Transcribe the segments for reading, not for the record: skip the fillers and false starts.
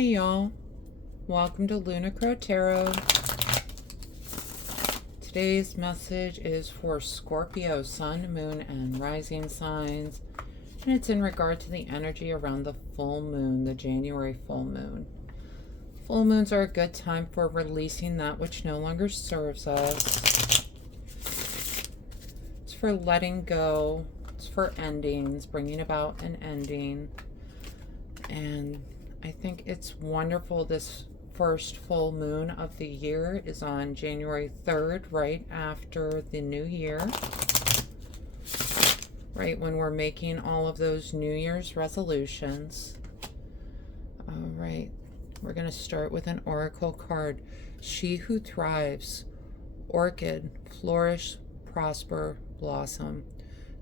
Hey y'all, welcome to Lunar Tarot. Today's message is for Scorpio, Sun, Moon, and Rising signs, and it's in regard to the energy around the full moon, the January full moon. Full moons are a good time for releasing that which no longer serves us. It's for letting go, it's for endings, bringing about an ending, and I think it's wonderful. This first full moon of the year is on January 3rd, right after the new year, right when we're making all of those New Year's resolutions. All right, we're going to start with an oracle card. She who thrives, orchid, flourish, prosper, blossom.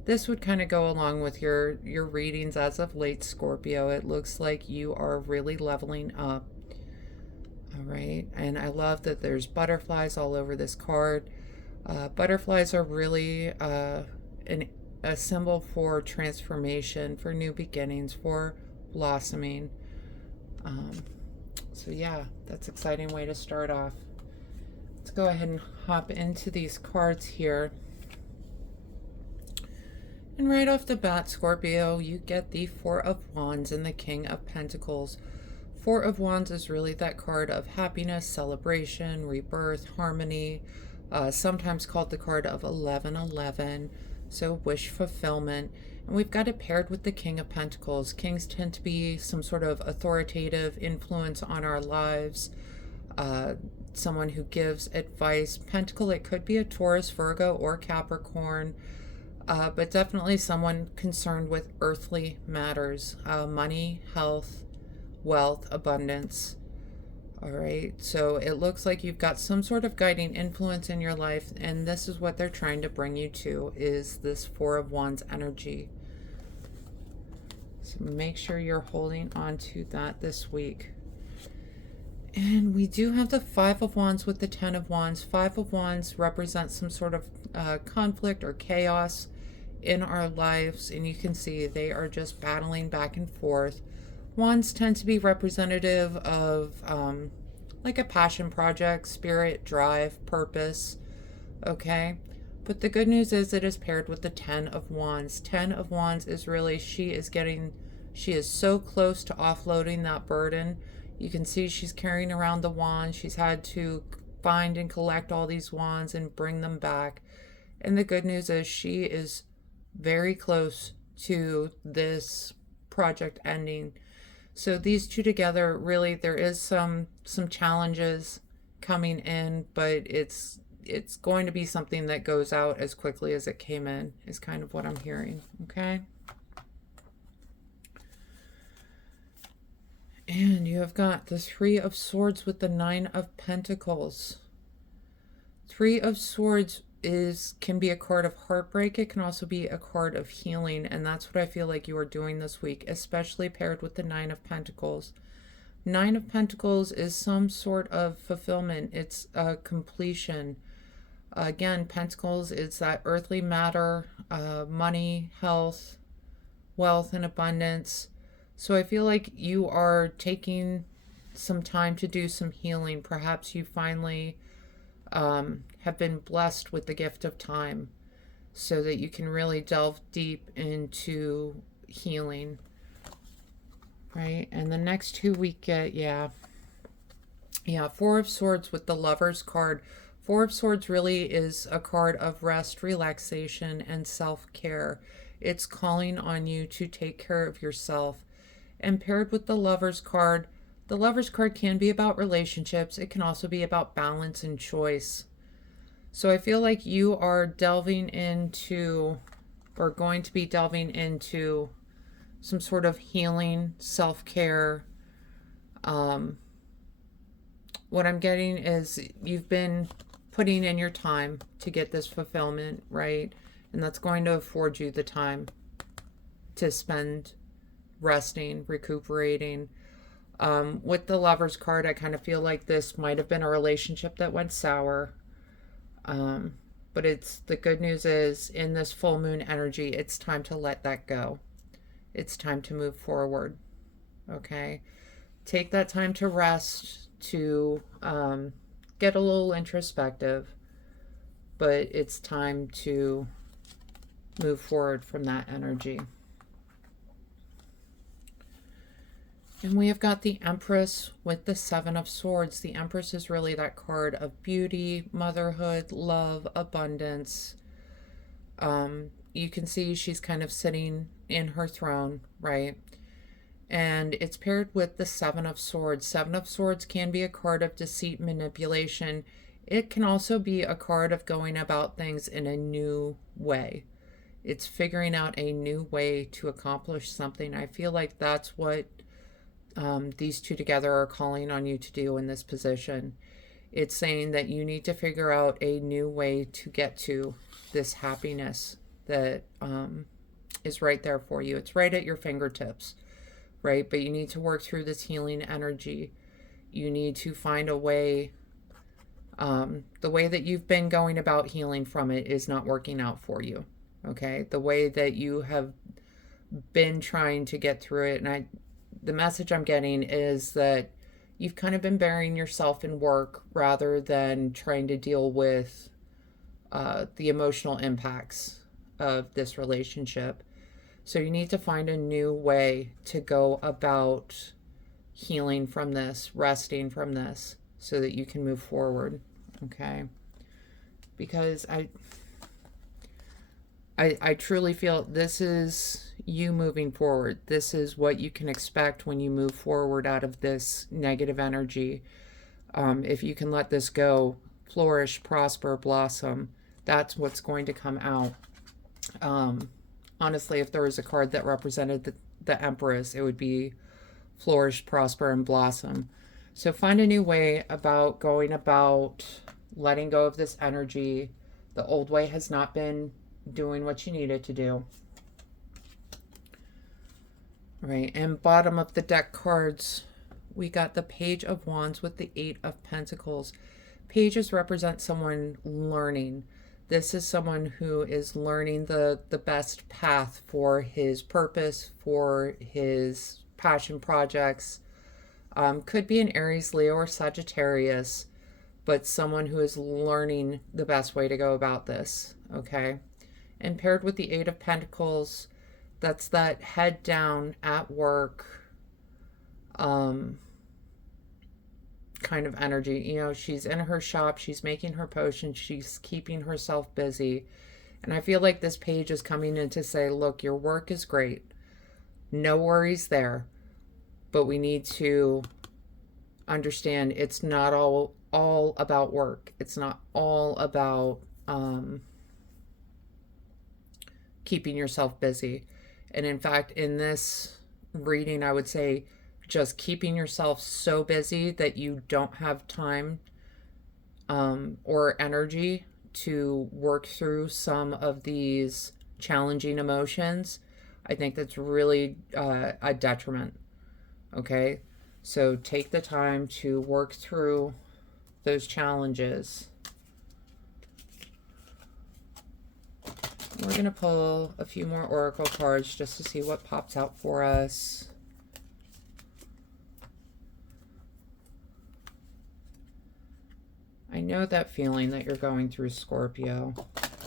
This would kind of go along with your readings as of late, Scorpio. It looks like you are really leveling up. All right. And I love that there's butterflies all over this card. Butterflies are really a symbol for transformation, for new beginnings, for blossoming. So yeah, that's an exciting way to start off. Let's go ahead and hop into these cards here. And right off the bat, Scorpio, you get the Four of Wands and the King of Pentacles. Four of Wands is really that card of happiness, celebration, rebirth, harmony, sometimes called the card of 1111, so wish fulfillment. And we've got it paired with the King of Pentacles. Kings tend to be some sort of authoritative influence on our lives, someone who gives advice. Pentacle, it could be a Taurus, Virgo, or Capricorn. But definitely someone concerned with earthly matters, money, health, wealth, abundance. All right, so it looks like you've got some sort of guiding influence in your life, and this is what they're trying to bring you to, is this Four of Wands energy. So make sure you're holding on to that this week. And we do have the Five of Wands with the Ten of Wands. Five of Wands represents some sort of conflict or chaos in our lives, and you can see they are just battling back and forth. Wands tend to be representative of like a passion project, spirit, drive, purpose, okay? But the good news is it is paired with the Ten of Wands. Ten of Wands is really, she is so close to offloading that burden. You can see she's carrying around the wand. She's had to find and collect all these wands and bring them back. And the good news is she is very close to this project ending. So these two together, really, there is some challenges coming in, but it's going to be something that goes out as quickly as it came in, is kind of what I'm hearing, okay? And you have got the Three of Swords with the Nine of Pentacles. Three of Swords can be a card of heartbreak. It can also be a card of healing, and that's what I feel like you are doing this week, especially paired with the Nine of Pentacles. Nine of Pentacles is some sort of fulfillment. It's a completion. Again, Pentacles is that earthly matter, money, health, wealth, and abundance. So I feel like you are taking some time to do some healing. Perhaps you finally have been blessed with the gift of time so that you can really delve deep into healing, right? And the next two we get, Four of Swords with the Lover's card. Four of Swords really is a card of rest, relaxation, and self-care. It's calling on you to take care of yourself. And paired with the Lover's card can be about relationships. It can also be about balance and choice. So I feel like you are delving into, or going to be delving into, some sort of healing, self-care. What I'm getting is you've been putting in your time to get this fulfillment, right? And that's going to afford you the time to spend resting, recuperating. With the Lover's card, I kind of feel like this might have been a relationship that went sour. But the good news is, in this full moon energy, it's time to let that go. It's time to move forward. Okay? take that time to rest, to get a little introspective, but it's time to move forward from that energy. And we have got the Empress with the Seven of Swords. The Empress is really that card of beauty, motherhood, love, abundance. You can see she's kind of sitting in her throne, right? And it's paired with the Seven of Swords. Seven of Swords can be a card of deceit, manipulation. It can also be a card of going about things in a new way. It's figuring out a new way to accomplish something. I feel like that's what these two together are calling on you to do in this position. It's saying that you need to figure out a new way to get to this happiness that is right there for you. It's right at your fingertips, right? But you need to work through this healing energy. You need to find a way. The way that you've been going about healing from it is not working out for you, okay? The way that you have been trying to get through it, and the message I'm getting is that you've kind of been burying yourself in work rather than trying to deal with the emotional impacts of this relationship. So you need to find a new way to go about healing from this, resting from this, so that you can move forward, okay? Because I truly feel this is you moving forward. This is what you can expect when you move forward out of this negative energy. If you can let this go, flourish, prosper, blossom, that's what's going to come out. Honestly, if there was a card that represented the Empress, it would be flourish, prosper, and blossom. So find a new way about going about letting go of this energy. The old way has not been doing what you need it to do. Right, and bottom of the deck cards, we got the Page of Wands with the Eight of Pentacles. Pages represent someone learning. This is someone who is learning the best path for his purpose, for his passion projects. Could be an Aries, Leo, or Sagittarius, but someone who is learning the best way to go about this, okay? And paired with the Eight of Pentacles, that's that head down at work kind of energy. You know, she's in her shop, she's making her potions, she's keeping herself busy. And I feel like this page is coming in to say, look, your work is great. No worries there. But we need to understand it's not all about work. It's not all about keeping yourself busy. And in fact, in this reading, I would say just keeping yourself so busy that you don't have time or energy to work through some of these challenging emotions. I think that's really a detriment. Okay, so take the time to work through those challenges. We're going to pull a few more oracle cards just to see what pops out for us. I know that feeling that you're going through, Scorpio,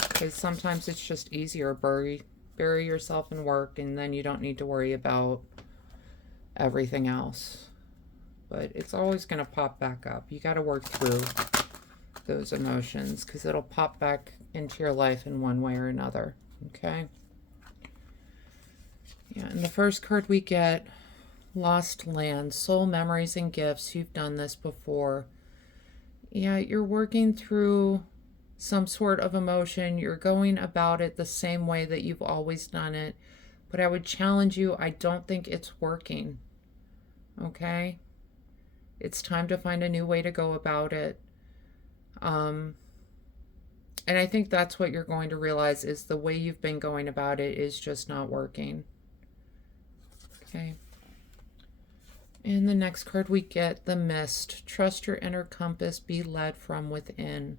because sometimes it's just easier bury yourself in work and then you don't need to worry about everything else. But it's always going to pop back up. You got to work through those emotions because it'll pop back into your life in one way or another. Okay. Yeah, and the first card we get, Lost Land, Soul Memories and Gifts. You've done this before. Yeah, you're working through some sort of emotion. You're going about it the same way that you've always done it. But I would challenge you, I don't think it's working. Okay? It's time to find a new way to go about it. And I think that's what you're going to realize is the way you've been going about it is just not working. Okay. And the next card we get, the Mist. Trust your inner compass, be led from within.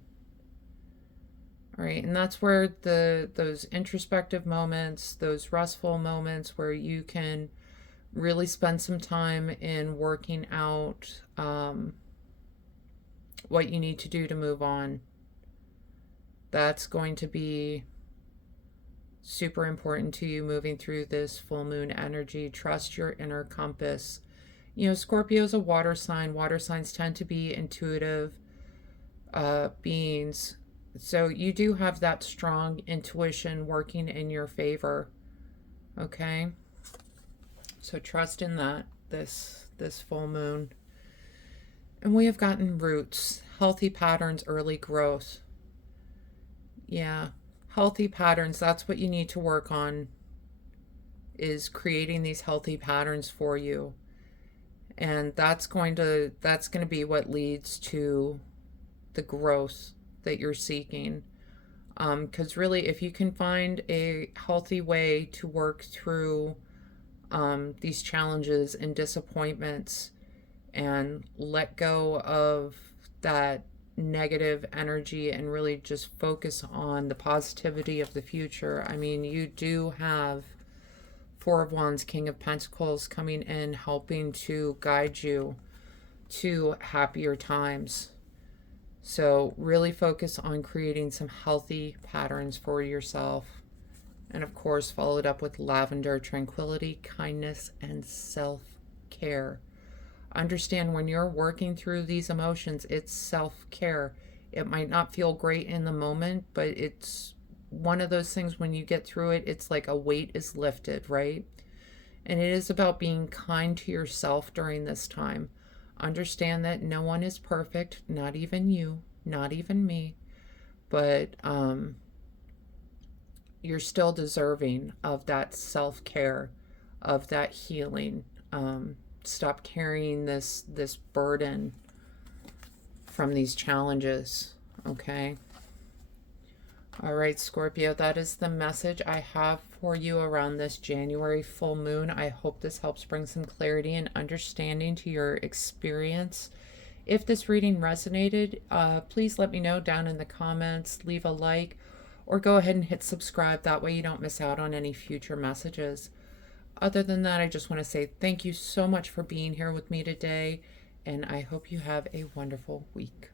All right, and that's where those introspective moments, those restful moments where you can Really spend some time in working out what you need to do to move on. That's going to be super important to you moving through this full moon energy. Trust your inner compass. You know, Scorpio is a water sign. Water signs tend to be intuitive beings. So you do have that strong intuition working in your favor. Okay? So trust in that this full moon. And we have gotten roots, healthy patterns, early growth. Yeah. Healthy patterns, that's what you need to work on, is creating these healthy patterns for you. And that's going to be what leads to the growth that you're seeking. Because really, if you can find a healthy way to work through these challenges and disappointments and let go of that negative energy and really just focus on the positivity of the future. I mean, you do have Four of Wands, King of Pentacles coming in, helping to guide you to happier times. So really focus on creating some healthy patterns for yourself. And of course, followed up with lavender, tranquility, kindness, and self-care. Understand when you're working through these emotions, it's self-care. It might not feel great in the moment, but it's one of those things when you get through it, it's like a weight is lifted, right? And it is about being kind to yourself during this time. Understand that no one is perfect, not even you, not even me, but you're still deserving of that self-care, of that healing. Stop carrying this burden from these challenges, okay? All right, Scorpio, that is the message I have for you around this January full moon. I hope this helps bring some clarity and understanding to your experience. If this reading resonated, please let me know down in the comments, leave a like, or go ahead and hit subscribe. That way you don't miss out on any future messages. Other than that, I just want to say thank you so much for being here with me today, and I hope you have a wonderful week.